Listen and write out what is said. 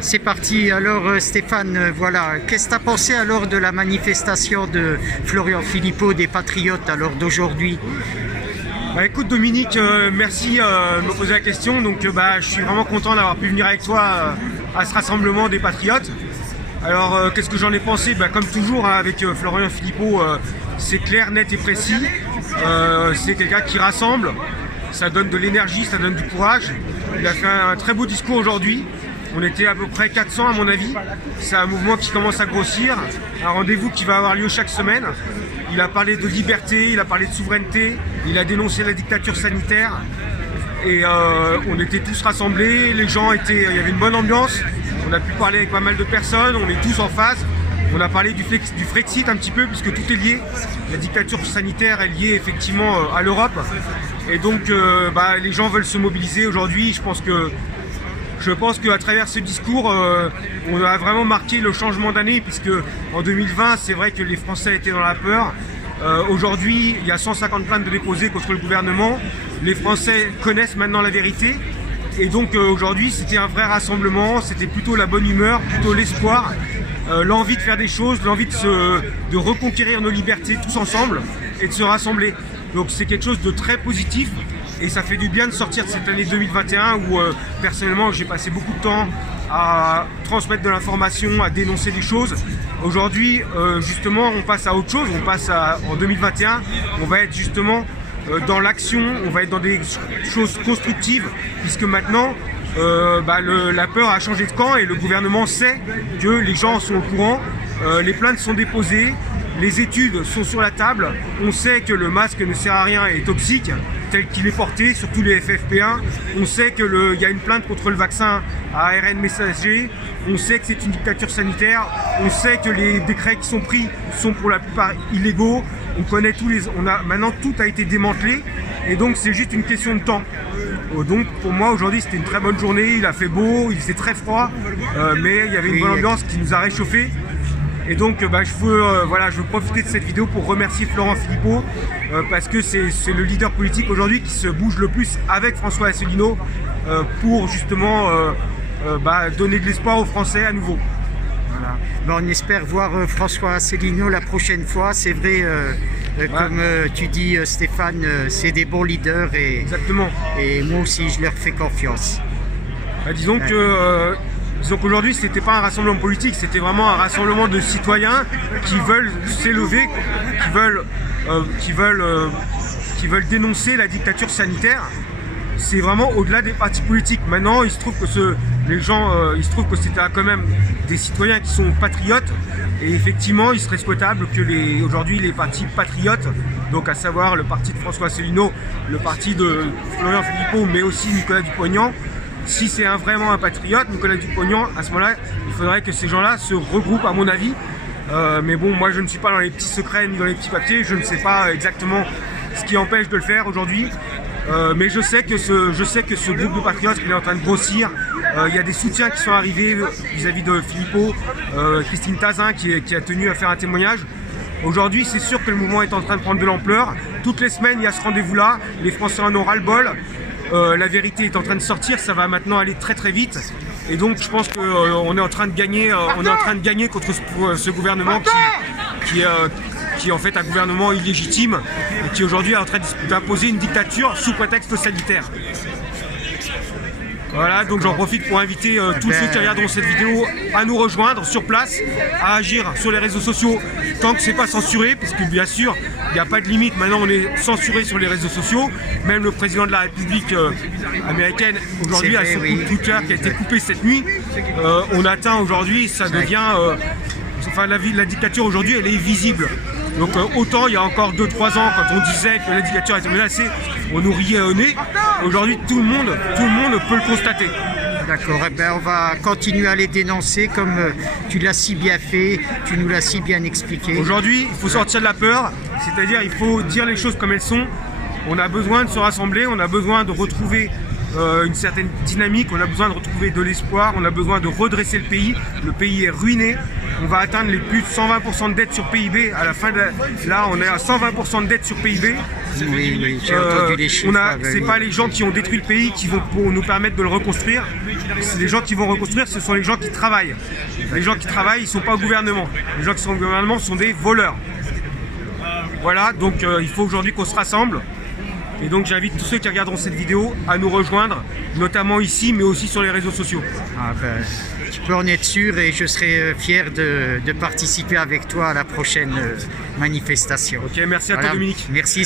C'est parti. Alors Stéphane, voilà, qu'est-ce que tu as pensé alors de la manifestation de Florian Philippot des Patriotes alors d'aujourd'hui? Bah, écoute Dominique, merci de me poser la question. Donc je suis vraiment content d'avoir pu venir avec toi à ce rassemblement des Patriotes. Alors qu'est-ce que j'en ai pensé? Comme toujours hein, avec Florian Philippot, c'est clair, net et précis. C'est quelqu'un qui rassemble, ça donne de l'énergie, ça donne du courage. Il a fait un très beau discours aujourd'hui. On était à peu près 400 à mon avis. C'est un mouvement qui commence à grossir, un rendez-vous qui va avoir lieu chaque semaine. Il a parlé de liberté, il a parlé de souveraineté, il a dénoncé la dictature sanitaire. Et on était tous rassemblés, les gens étaient, il y avait une bonne ambiance. On a pu parler avec pas mal de personnes, on est tous en phase. On a parlé du Frexit un petit peu puisque tout est lié. La dictature sanitaire est liée effectivement à l'Europe. Et donc les gens veulent se mobiliser aujourd'hui. Je pense qu'à travers ce discours, on a vraiment marqué le changement d'année puisque en 2020, c'est vrai que les Français étaient dans la peur. Aujourd'hui, il y a 150 plaintes de déposées contre le gouvernement. Les Français connaissent maintenant la vérité. Et donc aujourd'hui, c'était un vrai rassemblement, c'était plutôt la bonne humeur, plutôt l'espoir, l'envie de faire des choses, l'envie de reconquérir nos libertés tous ensemble et de se rassembler. Donc c'est quelque chose de très positif. Et ça fait du bien de sortir de cette année 2021 où personnellement j'ai passé beaucoup de temps à transmettre de l'information, à dénoncer des choses. Aujourd'hui justement on passe à autre chose, en 2021 on va être justement dans l'action, on va être dans des choses constructives puisque maintenant la peur a changé de camp et le gouvernement sait que les gens sont au courant, les plaintes sont déposées, les études sont sur la table, on sait que le masque ne sert à rien et est toxique tel qu'il est porté, surtout les FFP1, on sait qu'il y a une plainte contre le vaccin à ARN messager, on sait que c'est une dictature sanitaire, on sait que les décrets qui sont pris sont pour la plupart illégaux, on connaît maintenant tout a été démantelé et donc c'est juste une question de temps. Donc pour moi aujourd'hui c'était une très bonne journée, il a fait beau, il faisait très froid, mais il y avait une bonne ambiance qui nous a réchauffé. Et donc je veux profiter de cette vidéo pour remercier Florian Philippot parce que c'est le leader politique aujourd'hui qui se bouge le plus avec François Asselineau pour justement donner de l'espoir aux Français à nouveau. Voilà. On espère voir François Asselineau la prochaine fois. C'est vrai, comme tu dis Stéphane, c'est des bons leaders et, exactement. Et moi aussi je leur fais confiance. Disons qu'aujourd'hui, ce n'était pas un rassemblement politique, c'était vraiment un rassemblement de citoyens qui veulent s'élever, qui veulent dénoncer la dictature sanitaire. C'est vraiment au-delà des partis politiques. Maintenant, il se trouve que c'était quand même des citoyens qui sont patriotes. Et effectivement, il serait souhaitable que aujourd'hui les partis patriotes, donc à savoir le parti de François Asselineau, le parti de Florian Philippot, mais aussi Nicolas Dupont-Aignan, si c'est vraiment un patriote, Nicolas Dupont-Aignan, à ce moment-là, il faudrait que ces gens-là se regroupent à mon avis. Mais bon, moi je ne suis pas dans les petits secrets ni dans les petits papiers, je ne sais pas exactement ce qui empêche de le faire aujourd'hui. Mais je sais que ce groupe de patriotes il est en train de grossir. Il y a des soutiens qui sont arrivés vis-à-vis de Philippot, Christine Tazin qui a tenu à faire un témoignage. Aujourd'hui, c'est sûr que le mouvement est en train de prendre de l'ampleur. Toutes les semaines, il y a ce rendez-vous-là. Les Français en ont ras-le-bol. La vérité est en train de sortir, ça va maintenant aller très très vite. Et donc je pense qu'on est en train de gagner, contre ce gouvernement qui est en fait un gouvernement illégitime et qui aujourd'hui est en train d'imposer une dictature sous prétexte sanitaire. Voilà, donc j'en profite pour inviter tous ceux qui regarderont cette vidéo à nous rejoindre sur place, à agir sur les réseaux sociaux tant que c'est pas censuré, parce que bien sûr, il n'y a pas de limite, maintenant on est censuré sur les réseaux sociaux, même le président de la République américaine aujourd'hui a son compte Twitter qui a été coupé cette nuit, on atteint aujourd'hui, ça devient, la dictature aujourd'hui elle est visible. Donc autant il y a encore 2-3 ans quand on disait que la dictature était menacée, on nous riait au nez. Aujourd'hui tout le monde peut le constater. D'accord, on va continuer à les dénoncer comme tu l'as si bien fait, tu nous l'as si bien expliqué. Aujourd'hui il faut sortir de la peur, c'est-à-dire il faut dire les choses comme elles sont. On a besoin de se rassembler, on a besoin de retrouver une certaine dynamique, on a besoin de retrouver de l'espoir, on a besoin de redresser le pays est ruiné. on va atteindre les plus de 120% de dette sur PIB à la fin de là on est à 120% de dette sur PIB. Oui, j'ai entendu les chiffres. C'est pas les gens qui ont détruit le pays qui vont pour nous permettre de le reconstruire. Les gens qui vont reconstruire, ce sont les gens qui travaillent. Les gens qui travaillent, ils sont pas au gouvernement. Les gens qui sont au gouvernement sont des voleurs. Voilà, donc il faut aujourd'hui qu'on se rassemble. Et donc j'invite tous ceux qui regarderont cette vidéo à nous rejoindre, notamment ici, mais aussi sur les réseaux sociaux. Ah ben, tu peux en être sûr et je serai fier de participer avec toi à la prochaine manifestation. Ok, merci à toi Dominique. Merci.